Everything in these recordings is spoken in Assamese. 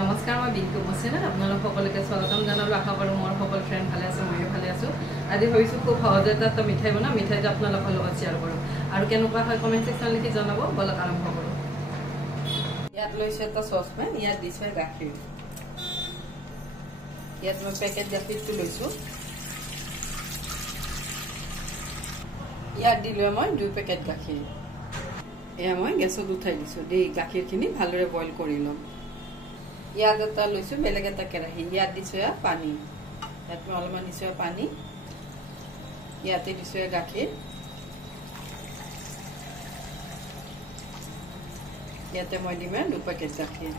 নমস্কাৰ, মই বিংকু বসেনা আপোনালোক সকলোকে স্বাগতম জনালো। আশা কৰোঁ মোৰ সকলো ফ্ৰেণ্ড ভালে আছে, ময়ো ভালে আছোঁ। আজি ভাবিছোঁ খুব সহজে এটা মিঠাই বনাওঁ, মিঠাইটো আপোনালোকৰ লগত শ্বেয়াৰ কৰোঁ আৰু কেনেকুৱা হয় কমেণ্ট ছেকশ্যন লিখি জনাব। বলক আৰম্ভ কৰোঁ। ইয়াত লৈছোঁ এটা চচপেন, ইয়াত দিছোঁ গাখীৰ। ইয়াত মই পেকেট গাখীৰটো লৈছোঁ। ইয়াত দিলোঁ মই 2 পেকেট গাখীৰ। এয়া মই গেছত উঠাই দিছোঁ। দি গাখীৰখিনি ভালদৰে বইল কৰি ল'ম। ইয়াত এটা লৈছোঁ বেলেগ এটা কেৰাহী, ইয়াত দিছোঁ পানী। ইয়াত মই অলপমান দিছোঁ পানী, ইয়াতে দিছোঁ গাখীৰ, ইয়াতে মই দিম 2 পেকেট গাখীৰ,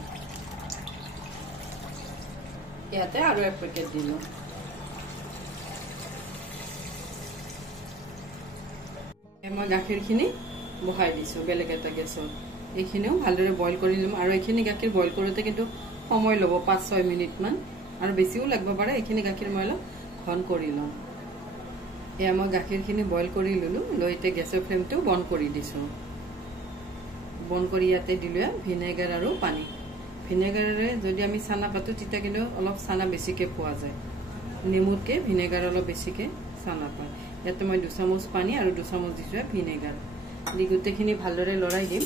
ইয়াতে আৰু 1 পেকেট দিলোঁ। মই গাখীৰখিনি বহাই দিছোঁ বেলেগ এটা গেছত। এইখিনিও ভালদৰে বইল কৰি ল'ম আৰু এইখিনি গাখীৰ বইল কৰোঁতে কিন্তু সময় ল'ব 5-6 মিনিটমান আৰু বেছিও লাগিব পাৰে। এইখিনি গাখীৰ মই অলপ ঘন কৰি ল'ম। এয়া মই গাখীৰখিনি বইল কৰি ল'লোঁ। লৈ এতিয়া গেছৰ ফ্লেমটো বন্ধ কৰি দিছোঁ। বন্ধ কৰি ইয়াতে দিলোঁ ভিনেগাৰ আৰু পানী। ভিনেগাৰেৰে যদি আমি চানা কাটোঁ তেতিয়া কিন্তু অলপ চানা বেছিকৈ পোৱা যায়। নেমুতকৈ ভিনেগাৰ অলপ বেছিকৈ চানা পায়। ইয়াতে মই 2 চামুচ পানী আৰু 2 চামুচ দিছোঁ ভিনেগাৰ দি গোটেইখিনি ভালদৰে লৰাই দিম।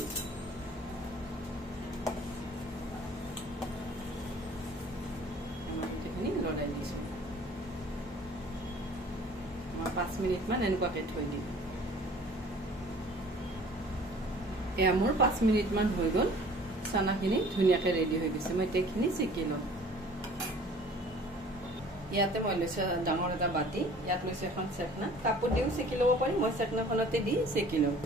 লৰাই দিছোঁ। 5 মিনিটমান এনেকুৱাকৈ থৈ দিম। এয়া মোৰ 5 মিনিটমান হৈ গ'ল। চানাখিনি ধুনীয়াকৈ ৰেডি হৈ গৈছে। মই এইখিনি চেকি ল'ম। ইয়াতে মই লৈছোঁ ডাঙৰ এটা বাতি, ইয়াত লৈছোঁ এখন চেকনা। কাপোৰ দিও চেকি ল'ব পাৰি, মই চেকনাখনতে দি চেকি লওঁ।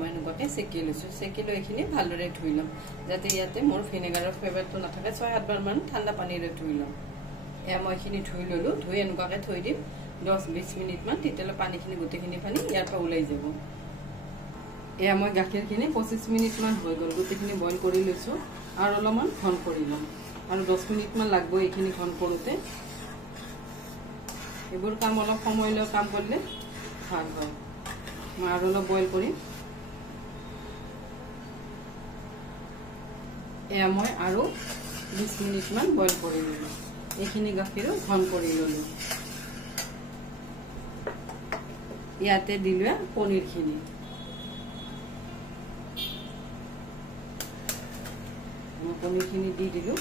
মই এনেকুৱাকৈ চেকি লৈছোঁ। চেকি লৈ এইখিনি ভালদৰে ধুই ল'ম যাতে ইয়াতে মোৰ ভিনেগাৰৰ ফ্লেভাৰটো নাথাকে। 6-7 বাৰমান ঠাণ্ডা পানীৰে ধুই ল'ম। এয়া মই এইখিনি ধুই ল'লোঁ। ধুই এনেকুৱাকৈ থৈ দিম 10-20 মিনিটমান। তেতিয়ালৈ পানীখিনি গোটেইখিনি পানী ইয়াৰ পৰা ওলাই যাব। এয়া মই গাখীৰখিনি 25 মিনিটমান হৈ গ'ল। গোটেইখিনি বইল কৰি লৈছোঁ আৰু অলপমান ঘন কৰি ল'ম আৰু 10 মিনিটমান লাগিব এইখিনি ঘন কৰোঁতে। এইবোৰ কাম অলপ সময় লৈ কাম কৰিলে ভাল হয়। মই আৰু অলপ বইল কৰিম। এয়া মই আৰু 20 মিনিটমান বইল কৰি ল'লোঁ। এইখিনি গাখীৰো ঘন কৰি ল'লোঁ। ইয়াতে দিলোঁ পনীৰখিনি। পনীৰখিনি দি দিলোঁ।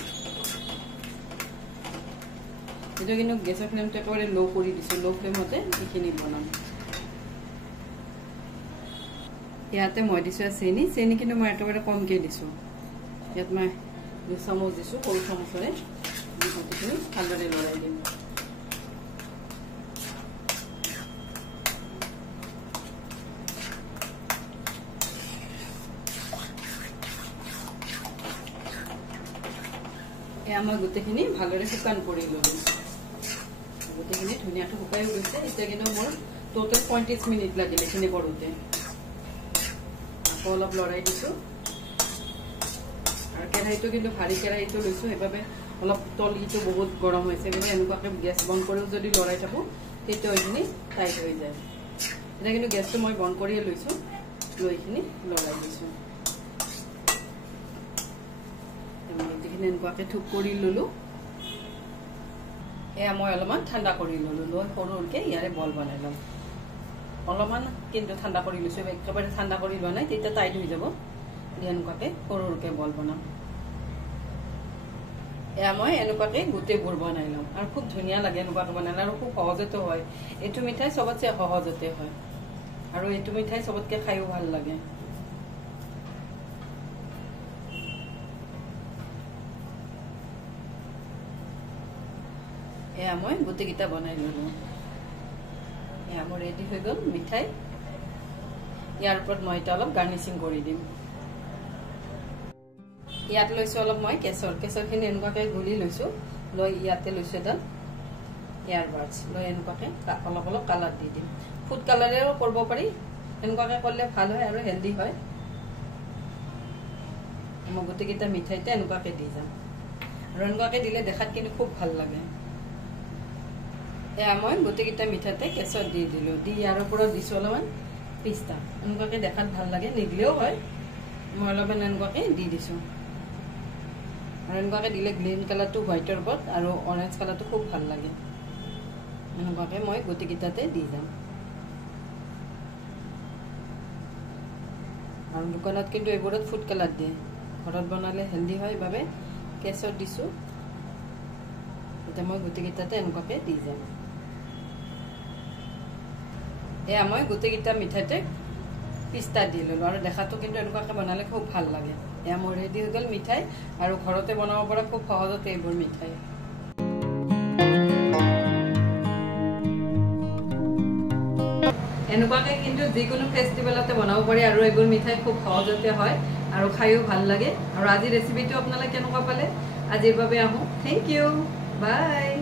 এইটো কিন্তু গেছৰ ফ্লেমটো একেবাৰে ল' কৰি দিছোঁ। ল' ফ্লেমতে এইখিনি বনাম। ইয়াতে মই দিছোঁ চেনি। চেনি কিন্তু মই একেবাৰে কমকৈ দিছোঁ। ইয়াত মই 2 চামুচ দিছোঁ, সৰু চামুচৰে। গোটেইখিনি ভালদৰে লৰাই দিম। এয়া মই গোটেইখিনি ভালদৰে শুকান কৰি ল'লোঁ। গোটেইখিনি ধুনীয়াকৈ শুকাইও গৈছে। এতিয়া কিন্তু মোৰ টোটেল 35 মিনিট লাগিল এইখিনি কৰোঁতে। আকৌ অলপ লৰাই দিছোঁ আৰু কেৰাহীটো কিন্তু ভাৰী কেৰাহীটো লৈছোঁ, সেইবাবে অলপ তলকিটো বহুত গৰম হৈছে। কিন্তু এনেকুৱাকৈ গেছ বন্ধ কৰিও যদি লৰাই থাকোঁ তেতিয়া এইখিনি টাইট হৈ যায়। এতিয়া কিন্তু গেছটো মই বন্ধ কৰিয়ে লৈছোঁ। লৈ এইখিনি লৰাই দিছোঁ। গোটেইখিনি এনেকুৱাকৈ থোপ কৰি ল'লোঁ। এয়া মই অলপমান ঠাণ্ডা কৰি ল'লোঁ। লৈ সৰু সৰুকৈ ইয়াৰে বল বনাই ল'ম। অলপমান কিন্তু ঠাণ্ডা কৰি লৈছোঁ, একেবাৰে ঠাণ্ডা কৰি লোৱা নাই, তেতিয়া টাইট হৈ যাব। এনেকুৱাকৈ সৰু সৰুকৈ বল বনাম। এয়া মই এনেকুৱাকৈ গোটেইবোৰ বনাই লওঁ আৰু খুব ধুনীয়া লাগে এনেকুৱাকৈ বনালে আৰু খুব সহজতে হয়। এইটো মিঠাই চবতছে সহজতে হয় আৰু এইটো মিঠাই চবতকৈ খায়ো ভাল লাগে। এয়া মই গোটেইকেইটা বনাই ল'লোঁ। এয়া মোৰ ৰেডি হৈ গ'ল মিঠাই। ইয়াৰ ওপৰত মই এতিয়া অলপ গাৰ্নিচিং কৰি দিম। ইয়াত লৈছোঁ অলপ মই কেশৰ। কেশৰখিনি এনেকুৱাকৈ গুলি লৈছোঁ। লৈ ইয়াতে লৈছোঁ এডাল এয়াৰবাডছ। লৈ এনেকুৱাকৈ অলপ অলপ কালাৰ দি দিম। ফুড কালাৰেও কৰিব পাৰি। এনেকুৱাকৈ কৰিলে ভাল হয় আৰু হেল্ডি হয়। মই গোটেইকেইটা মিঠাইতে এনেকুৱাকৈ দি যাম আৰু এনেকুৱাকৈ দিলে দেখাত কিন্তু খুব ভাল লাগে। এয়া মই গোটেইকেইটা মিঠাতে কেশৰ দি দিলোঁ। দি ইয়াৰ ওপৰত দিছোঁ অলপমান পিস্তা এনেকুৱাকৈ দেখাত ভাল লাগে, নিদিলেও হয়। মই অলপমান এনেকুৱাকৈ দি দিছোঁ, আৰু এনেকুৱাকৈ দিলে গ্ৰীণ কালাৰটো হোৱাইটৰ ওপৰত আৰু অৰেঞ্জ কালাৰটো খুব ভাল লাগে। এনেকুৱাকৈ মই গোটেইকেইটাতে দি যাম। আৰু দোকানত কিন্তু এইবোৰত ফুড কালাৰ দিয়ে, ঘৰত বনালে হেল্ডি হয় বাবে কেশৰ দিছোঁ। এতিয়া মই গোটেইকেইটাতে এনেকুৱাকৈ দি যাম। এয়া মই গোটেইকেইটা মিঠাইতে পিস্তা দি ল'লোঁ, আৰু দেখাটো কিন্তু এনেকুৱাকৈ বনালে খুব ভাল লাগে। এয়া মোৰ ৰেডি হৈ গ'ল মিঠাই, আৰু ঘৰতে বনাব পৰা খুব সহজতে এইবোৰ মিঠাই। এনেকুৱাকৈ কিন্তু যিকোনো ফেষ্টিভেলতে বনাব পাৰি, আৰু এইবোৰ মিঠাই খুব সহজতে হয় আৰু খায়ো ভাল লাগে। আৰু আজিৰ ৰেচিপিটো আপোনালোকে কেনেকুৱা পালে? আজিৰ বাবে আহোঁ। থেংক ইউ, বাই।